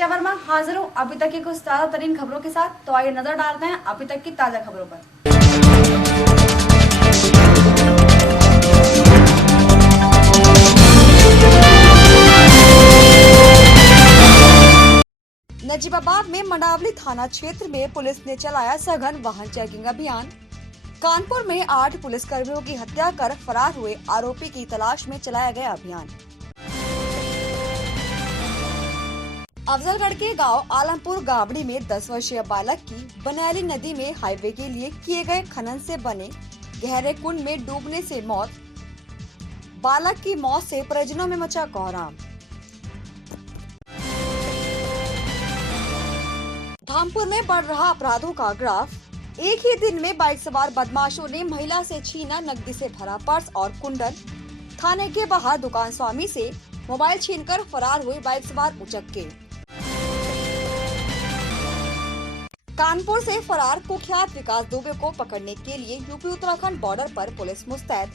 सच्चा वर्मा हाजिर हूँ अभी तक की कुछ ताजा तरीन खबरों के साथ। तो आइए नजर डालते हैं अभी तक की ताजा खबरों पर। नजीबाबाद में मंडावली थाना क्षेत्र में पुलिस ने चलाया सघन वाहन चेकिंग अभियान। कानपुर में 8 पुलिसकर्मियों की हत्या कर फरार हुए आरोपी की तलाश में चलाया गया अभियान। अफजलगढ़ के गांव आलमपुर गावड़ी में 10 वर्षीय बालक की बनैली नदी में हाईवे के लिए किए गए खनन से बने गहरे कुंड में डूबने से मौत। बालक की मौत से परिजनों में मचा कोहराम। धामपुर में बढ़ रहा अपराधों का ग्राफ। एक ही दिन में बाइक सवार बदमाशों ने महिला से छीना नकदी से भरा पर्स और कुंडल। थाने के बाहर दुकान स्वामी से मोबाइल छीनकर फरार हुए बाइक सवार उचक्के। कानपुर से फरार कुख्यात विकास दुबे को पकड़ने के लिए यूपी उत्तराखंड बॉर्डर पर पुलिस मुस्तैद।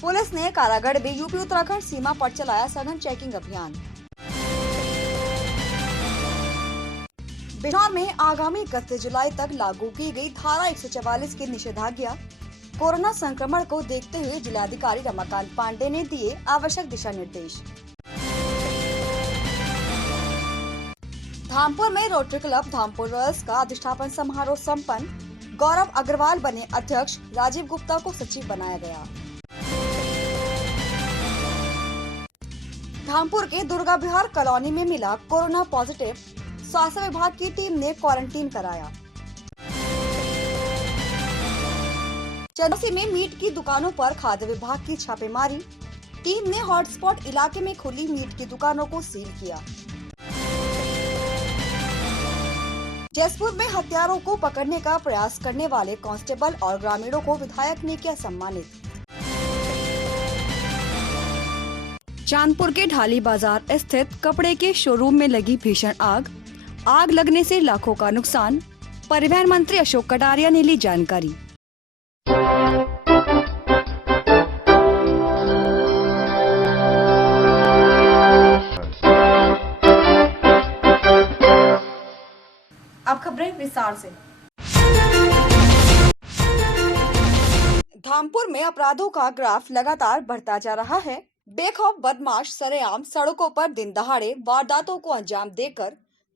पुलिस ने कारागढ़ में यूपी उत्तराखंड सीमा पर चलाया सघन चेकिंग अभियान। बिहार में आगामी 31 जुलाई तक लागू की गई धारा 144 की निषेधाज्ञा। कोरोना संक्रमण को देखते हुए जिलाधिकारी रमाकांत पांडे ने दिए आवश्यक दिशा निर्देश। धामपुर में रोटरी क्लब धामपुर रॉयल्स का अधिष्ठापन समारोह संपन्न। गौरव अग्रवाल बने अध्यक्ष, राजीव गुप्ता को सचिव बनाया गया। धामपुर के दुर्गा विहार कॉलोनी में मिला कोरोना पॉजिटिव। स्वास्थ्य विभाग की टीम ने क्वारंटीन कराया। चंदौसी में मीट की दुकानों पर खाद्य विभाग की छापेमारी। टीम ने हॉटस्पॉट इलाके में खुली मीट की दुकानों को सील किया। जसपुर में हत्यारों को पकड़ने का प्रयास करने वाले कांस्टेबल और ग्रामीणों को विधायक ने किया सम्मानित। चांदपुर के ढाली बाजार स्थित कपड़े के शोरूम में लगी भीषण आग। आग लगने से लाखों का नुकसान। परिवहन मंत्री अशोक कटारिया ने ली जानकारी। अब खबरें विस्तार से। धामपुर में अपराधों का ग्राफ लगातार बढ़ता जा रहा है। बेखौफ बदमाश सरेआम सड़कों पर दिन दहाड़े वारदातों को अंजाम देकर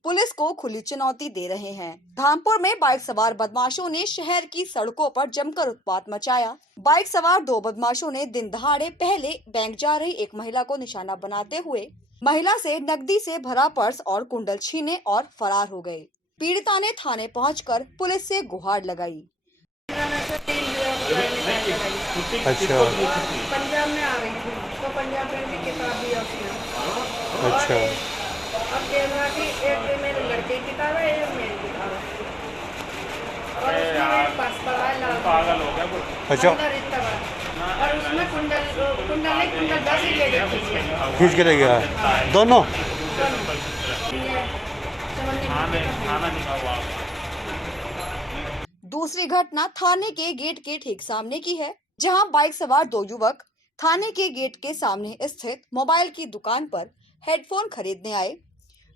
पुलिस को खुली चुनौती दे रहे हैं। धामपुर में बाइक सवार बदमाशों ने शहर की सड़कों पर जमकर उत्पात मचाया। बाइक सवार 2 बदमाशों ने दिन दहाड़े पहले बैंक जा रही एक महिला को निशाना बनाते हुए महिला से नकदी से भरा पर्स और कुंडल छीने और फरार हो गए। पीड़िता ने थाने पहुंचकर पुलिस से गुहार लगाई। अच्छा, पंजाब में आ गई थी तो पंजाब में भी किताब दिया उसने। अच्छा, अब कैमरा की एक मेरे लड़के की किताब है, एक मेरी किताब है और उसमें मेरे पास पड़ा है लाल पागल हो गया। अच्छा, और उसमें कुंडल 10 ही ले गए खींच के ले गया दोनों। दूसरी घटना थाने के गेट के ठीक सामने की है, जहां बाइक सवार 2 युवक थाने के गेट के सामने स्थित मोबाइल की दुकान पर हेडफोन खरीदने आए।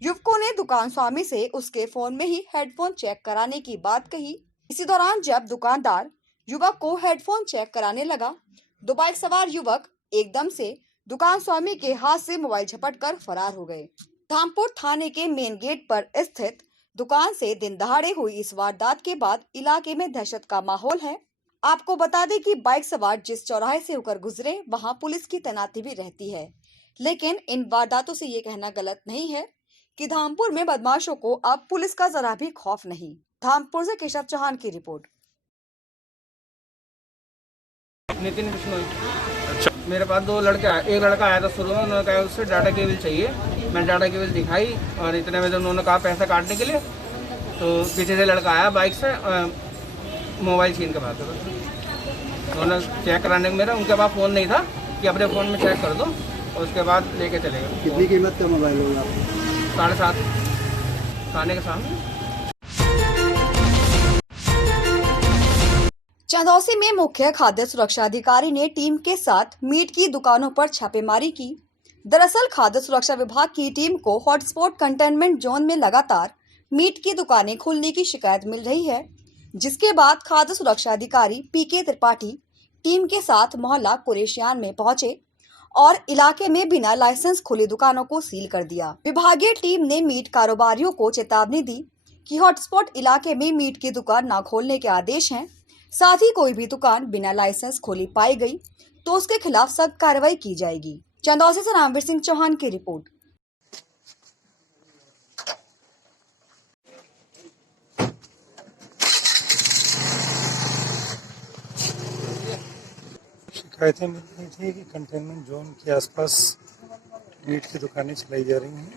युवकों ने दुकान स्वामी से उसके फोन में ही हेडफोन चेक कराने की बात कही। इसी दौरान जब दुकानदार युवक को हेडफोन चेक कराने लगा, 2 बाइक सवार युवक एकदम से दुकान स्वामी के हाथ से मोबाइल झपटकर फरार हो गए। धामपुर थाने के मेन गेट पर स्थित दुकान से दिन दहाड़े हुई इस वारदात के बाद इलाके में दहशत का माहौल है। आपको बता दें कि बाइक सवार जिस चौराहे से होकर गुजरे वहां पुलिस की तैनाती भी रहती है, लेकिन इन वारदातों से ये कहना गलत नहीं है कि धामपुर में बदमाशों को अब पुलिस का जरा भी खौफ नहीं। धामपुर से केशव चौहान की रिपोर्ट। नितिन बिश्नोई। अच्छा। मेरे पास 2 लड़के आए, एक लड़का आया था शुरू में, उन्होंने कहा उससे डाटा केबल चाहिए। मैंने डाटा केबल दिखाई और इतने में उन्होंने कहा पैसा काटने के लिए, तो पीछे से लड़का आया बाइक से मोबाइल छीन के भाग गया। उन्होंने चेक कराने को मेरा उनके पास फ़ोन नहीं था कि अपने फ़ोन में चेक कर दो, और उसके बाद लेके चले गए। कितनी कीमत का मोबाइल होगा? 7.5 थाने के सामने। चंदौसी में मुख्य खाद्य सुरक्षा अधिकारी ने टीम के साथ मीट की दुकानों पर छापेमारी की। दरअसल खाद्य सुरक्षा विभाग की टीम को हॉटस्पॉट कंटेनमेंट जोन में लगातार मीट की दुकानें खुलने की शिकायत मिल रही है, जिसके बाद खाद्य सुरक्षा अधिकारी पीके त्रिपाठी टीम के साथ मोहल्ला कुरेशियान में पहुंचे और इलाके में बिना लाइसेंस खुली दुकानों को सील कर दिया। विभागीय टीम ने मीट कारोबारियों को चेतावनी दी कि हॉटस्पॉट इलाके में मीट की दुकान न खोलने के आदेश हैं। साथ ही कोई भी दुकान बिना लाइसेंस खोली पाई गई तो उसके खिलाफ सख्त कार्रवाई की जाएगी। चंदौसी से रामवीर सिंह चौहान की रिपोर्ट। शिकायतें मिल रही थी कि कंटेनमेंट जोन के आसपास मीट की दुकानें चलाई जा रही हैं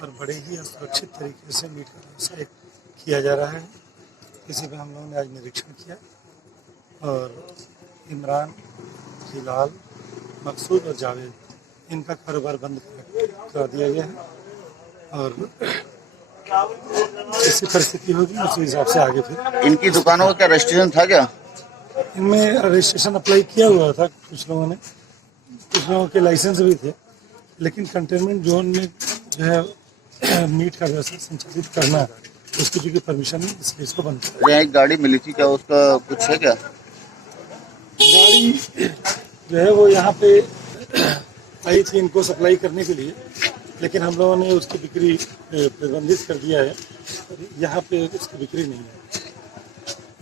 और बड़े ही असुरक्षित तरीके से मीट का व्यवसाय किया जा रहा है। इसी पर हम लोगों ने आज निरीक्षण किया और इमरान, हिलाल, मकसूद और जावेद इनका कारोबार बंद कर दिया गया है और ऐसी परिस्थिति होगी उस हिसाब से आगे फिर। इनकी दुकानों का क्या रजिस्ट्रेशन था क्या? इनमें रजिस्ट्रेशन अप्लाई किया हुआ था कुछ लोगों ने, कुछ लोगों के लाइसेंस भी थे, लेकिन कंटेनमेंट जोन में जो है मीट का व्यवसाय संचालित करना उसकी जो परमिशन नहीं, इसलिए इसको बंद कर दिया। एक गाड़ी मिली थी क्या, उसका कुछ है क्या? गाड़ी जो है वो यहाँ पे आई थी इनको सप्लाई करने के लिए, लेकिन हम लोगों ने उसकी बिक्री प्रतिबंधित कर दिया है। यहाँ पे उसकी बिक्री नहीं है।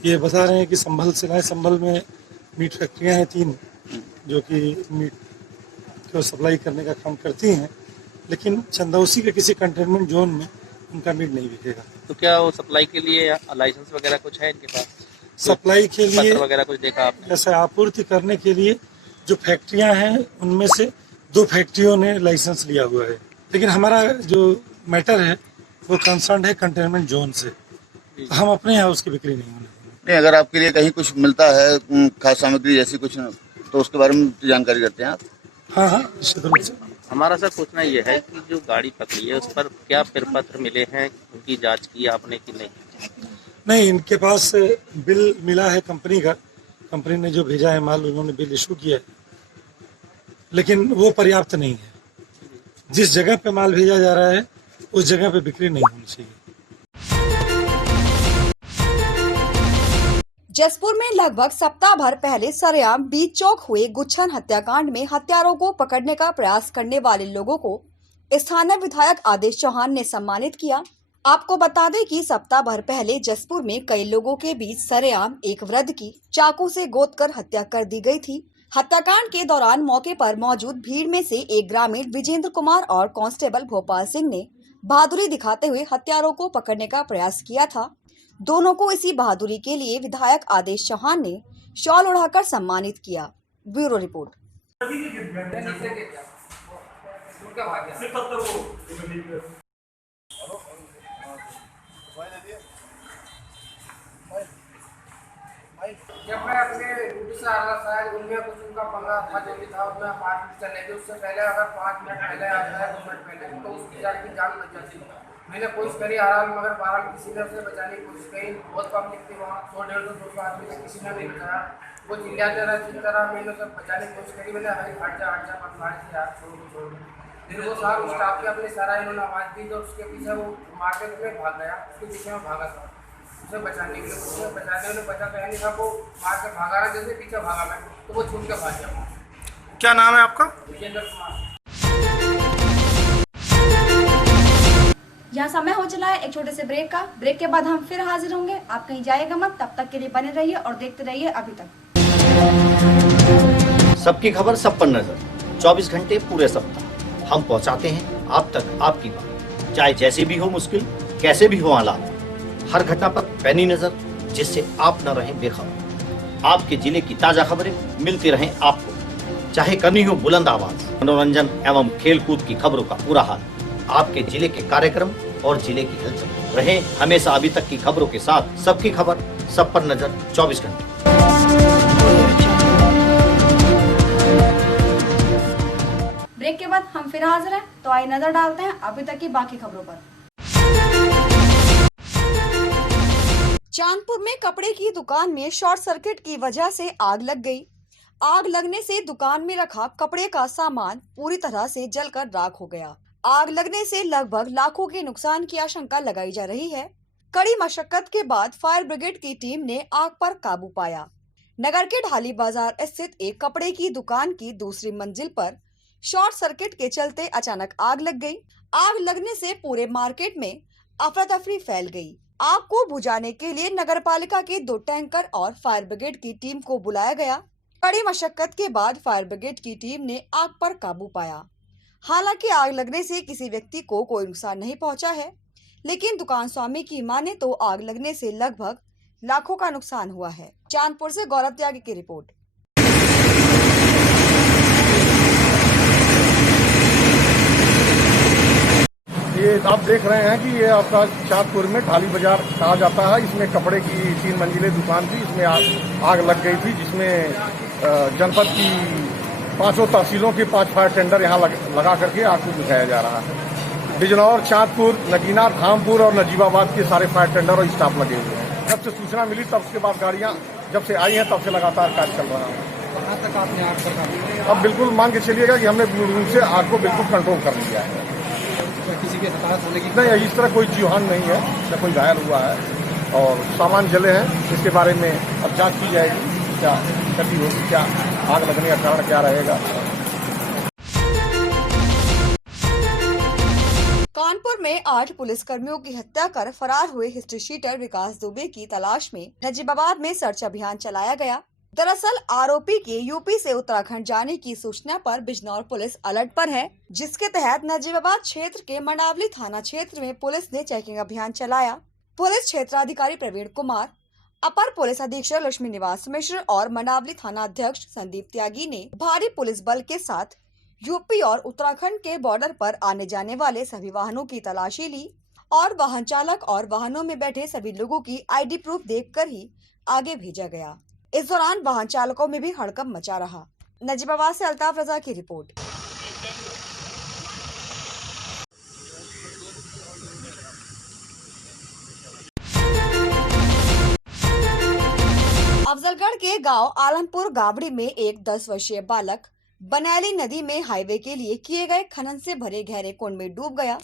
ये बता रहे हैं कि संभल से लाए, संभल में मीट फैक्ट्रियाँ हैं 3 जो कि मीट को सप्लाई करने का काम करती हैं, लेकिन चंदौसी के किसी कंटेनमेंट जोन में उनका मीट नहीं बिकेगा। तो क्या वो सप्लाई के लिए लाइसेंस वगैरह कुछ है इनके पास? सप्लाई के लिए पत्र वगैरह कुछ देखा आपने? ऐसा आपूर्ति करने के लिए जो फैक्ट्रियां हैं उनमें से 2 फैक्ट्रियों ने लाइसेंस लिया हुआ है, लेकिन हमारा जो मैटर है वो कंसर्न है कंटेनमेंट जोन से। तो हम अपने यहाँ उसकी बिक्री नहीं होने देंगे। नहीं, अगर आपके लिए कहीं कुछ मिलता है खाद्य सामग्री जैसी कुछ, तो उसके बारे में जानकारी देते हैं आप? हाँ, निश्चित रूप से। हमारा सर पूछना ये है कि जो गाड़ी पकड़ी है उस पर क्या प्रपत्र मिले हैं, उनकी जांच की आपने कि नहीं? नहीं, इनके पास बिल मिला है कंपनी का, कंपनी ने जो भेजा है माल उन्होंने बिल इशू किया है, लेकिन वो पर्याप्त नहीं है। जिस जगह पे माल भेजा जा रहा है उस जगह पे बिक्री नहीं होनी चाहिए। जसपुर में लगभग सप्ताह भर पहले सरेआम बीच चौक हुए गुच्छन हत्याकांड में हत्यारों को पकड़ने का प्रयास करने वाले लोगों को स्थानीय विधायक आदेश चौहान ने सम्मानित किया। आपको बता दें कि सप्ताह भर पहले जसपुर में कई लोगों के बीच सरेआम एक वृद्ध की चाकू से गोदकर हत्या कर दी गई थी। हत्याकांड के दौरान मौके पर मौजूद भीड़ में से एक ग्रामीण विजेंद्र कुमार और कांस्टेबल भोपाल सिंह ने बहादुरी दिखाते हुए हत्यारों को पकड़ने का प्रयास किया था। दोनों को इसी बहादुरी के लिए विधायक आदेश चौहान ने शॉल उड़ाकर सम्मानित किया। Bureau report. जब मैं अपने ड्यूटी से आ रहा था, शायद उनमें कुछ उनका पंगा था जो भी था, उसमें 5 मिनट चलने थे। उससे पहले अगर 5 मिनट पहले आता है, 2 मिनट पहले, तो उस बेचारे की जान बच जाती। मैंने कोशिश करी हर मगर बहरहाल किसी ने उसे बचाने की कोशिश करी। बहुत पब्लिक थी वहाँ, 100-150-200 आदमी थे, किसी ने नहीं बचाया। वो चिल्लाते रहा, चिल्लाते रहा। मैंने उसे बचाने की कोशिश करी, मैंने हरी हट जा पटवारी से यार छोड़। फिर वो साहब स्टाफ के अपने सारा इन्होंने आवाज़ दी, तो उसके पीछे वो मार्केट में भाग गया। उसके पीछे में भागा था उसे बचाने के लिए। उसे बचाने उन्हें बचा कहीं नहीं था, वो मार के भागा रहा, जैसे पीछे भागा मैं, तो वो छूट के भाग गया। क्या नाम है आपका? विजेंद्र कुमार। यहाँ समय हो चला है एक छोटे से ब्रेक का। ब्रेक के बाद हम फिर हाजिर होंगे। आप कहीं जाएगा मत, तब तक के लिए बने रहिए और देखते रहिए अभी तक। सबकी खबर सब पर नजर, 24 घंटे पूरे सप्ताह हम पहुंचाते हैं आप तक आपकी बात। चाहे जैसे भी हो मुश्किल, कैसे भी हो हालात, हर घटना पर पैनी नजर, जिससे आप न रहें बेखबर। आपके जिले की ताजा खबरें मिलती रहें आपको, चाहे करनी हो बुलंद आवाज। मनोरंजन एवं खेल कूद की खबरों का पूरा हाल, आपके जिले के कार्यक्रम और जिले की हलचल रहे हमेशा अभी तक की खबरों के साथ। सबकी खबर सब पर नजर 24 घंटे। ब्रेक के बाद हम फिर हाजिर हैं, तो आइए नजर डालते हैं अभी तक की बाकी खबरों पर। चांदपुर में कपड़े की दुकान में शॉर्ट सर्किट की वजह से आग लग गई। आग लगने से दुकान में रखा कपड़े का सामान पूरी तरह से जलकर राख हो गया। आग लगने से लगभग लाखों के नुकसान की आशंका लगाई जा रही है। कड़ी मशक्कत के बाद फायर ब्रिगेड की टीम ने आग पर काबू पाया। नगर के ढाली बाजार स्थित एक कपड़े की दुकान की दूसरी मंजिल पर शॉर्ट सर्किट के चलते अचानक आग लग गई। आग लगने से पूरे मार्केट में अफरा तफरी फैल गई। आग को बुझाने के लिए नगरपालिका के 2 टैंकर और फायर ब्रिगेड की टीम को बुलाया गया। कड़ी मशक्कत के बाद फायर ब्रिगेड की टीम ने आग पर काबू पाया। हालांकि आग लगने से किसी व्यक्ति को कोई नुकसान नहीं पहुंचा है, लेकिन दुकान स्वामी की माने तो आग लगने से लगभग लाखों का नुकसान हुआ है। चांदपुर से गौरव त्यागी की रिपोर्ट। ये आप देख रहे हैं कि ये आपका चांदपुर में ढाली बाजार कहा जाता है। इसमें कपड़े की 3 मंजिलें दुकान थी। इसमें आग लग गई थी, जिसमें जनपद की 5 तहसीलों के 5 फायर टेंडर यहाँ लगा करके आग को बुझाया जा रहा है। बिजनौर, चांदपुर, नगीना, धामपुर और नजीबाबाद के सारे फायर टेंडर और स्टाफ लगे हुए हैं। जब से सूचना मिली तब के बाद गाड़ियाँ जब से आई हैं तब से लगातार कार्य चल रहा है। कहाँ तक आपने आग पर अब बिल्कुल मान के चलिएगा कि हमने पूर्ण रूप से आग को बिल्कुल कंट्रोल कर लिया है। किसी के हताहत होने की नहीं, इस तरह कोई जीवन नहीं है, न कोई घायल हुआ है और सामान जले हैं। इसके बारे में अब जांच की जाएगी, क्या क्षति होगी, क्या आग लगने का कारण क्या रहेगा। कानपुर में 8 पुलिसकर्मियों की हत्या कर फरार हुए हिस्ट्री शीटर विकास दुबे की तलाश में नजीबाबाद में सर्च अभियान चलाया गया। दरअसल आरोपी के यूपी से उत्तराखंड जाने की सूचना पर बिजनौर पुलिस अलर्ट पर है, जिसके तहत नजीबाबाद क्षेत्र के मंडावली थाना क्षेत्र में पुलिस ने चेकिंग अभियान चलाया। पुलिस क्षेत्राधिकारी प्रवीण कुमार, अपर पुलिस अधीक्षक लक्ष्मी निवास मिश्र और मंडावली थाना अध्यक्ष संदीप त्यागी ने भारी पुलिस बल के साथ यूपी और उत्तराखंड के बॉर्डर पर आने जाने वाले सभी वाहनों की तलाशी ली और वाहन चालक और वाहनों में बैठे सभी लोगों की आईडी प्रूफ देखकर ही आगे भेजा गया। इस दौरान वाहन चालकों में भी हड़कंप मचा रहा। नजीबाबाद से अल्ताफ रजा की रिपोर्ट। अफजलगढ़ के गांव आलमपुर गाबड़ी में एक 10 वर्षीय बालक बनैली नदी में हाईवे के लिए किए गए खनन से भरे गहरे कुंड में डूब गया,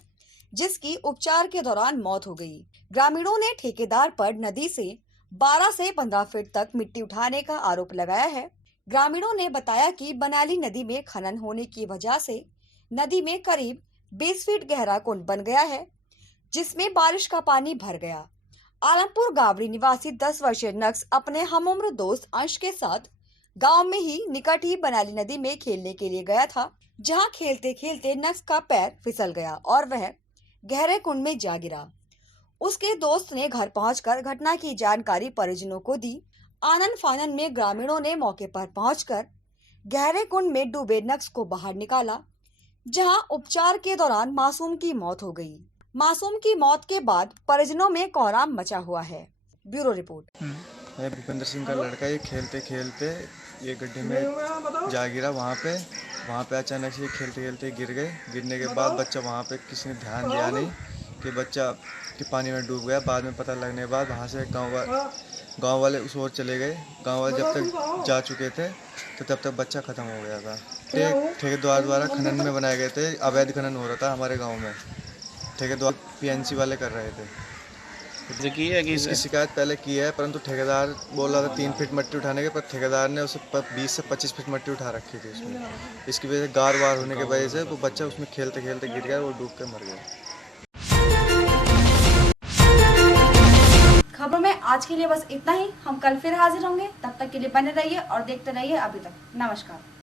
जिसकी उपचार के दौरान मौत हो गई। ग्रामीणों ने ठेकेदार पर नदी से 12 से 15 फीट तक मिट्टी उठाने का आरोप लगाया है। ग्रामीणों ने बताया कि बनैली नदी में खनन होने की वजह से नदी में करीब 20 फीट गहरा कुंड बन गया है, जिसमें बारिश का पानी भर गया। आलमपुर गावड़ी निवासी 10 वर्षीय नक्स अपने हमउम्र दोस्त अंश के साथ गांव में ही निकट ही बनैली नदी में खेलने के लिए गया था, जहां खेलते खेलते नक्स का पैर फिसल गया और वह गहरे कुंड में जा गिरा। उसके दोस्त ने घर पहुंचकर घटना की जानकारी परिजनों को दी। आनन फानन में ग्रामीणों ने मौके पर पहुंचकर गहरे कुंड में डूबे नक्स को बाहर निकाला, जहां उपचार के दौरान मासूम की मौत हो गई। मासूम की मौत के बाद परिजनों में कोहराम मचा हुआ है। Bureau report. मैं भूपेंद्र सिंह का लड़का, ये खेलते खेलते ये गड्ढे में जा गिरा। वहाँ पे अचानक से खेलते खेलते गिर गए। गिरने के बाद बच्चा वहाँ पे किसी ने ध्यान दिया नहीं कि बच्चा कि पानी में डूब गया। बाद में पता लगने के बाद वहाँ से गांव वाले उस ओर चले गए। गांव वाले जब तक जा चुके थे तो तब तक बच्चा ख़त्म हो गया था। ठेकेदार द्वारा खनन में बनाए गए थे। अवैध खनन हो रहा था हमारे गाँव में। ठेकेदार PNC वाले कर रहे थे। इसकी शिकायत पहले की है, परंतु ठेकेदार बोल रहा था 3 फीट मिट्टी उठाने के, पर ठेकेदार ने उसे 20 से 25 फीट मिट्टी उठा रखी थी उसमें। इसकी वजह से गार वार होने की वजह से वो बच्चा उसमें खेलते खेलते गिर गया, वो डूब के मर गया। खबरों में आज के लिए बस इतना ही। हम कल फिर हाजिर होंगे, तब तक के लिए बने रहिए और देखते रहिए अभी तक। नमस्कार।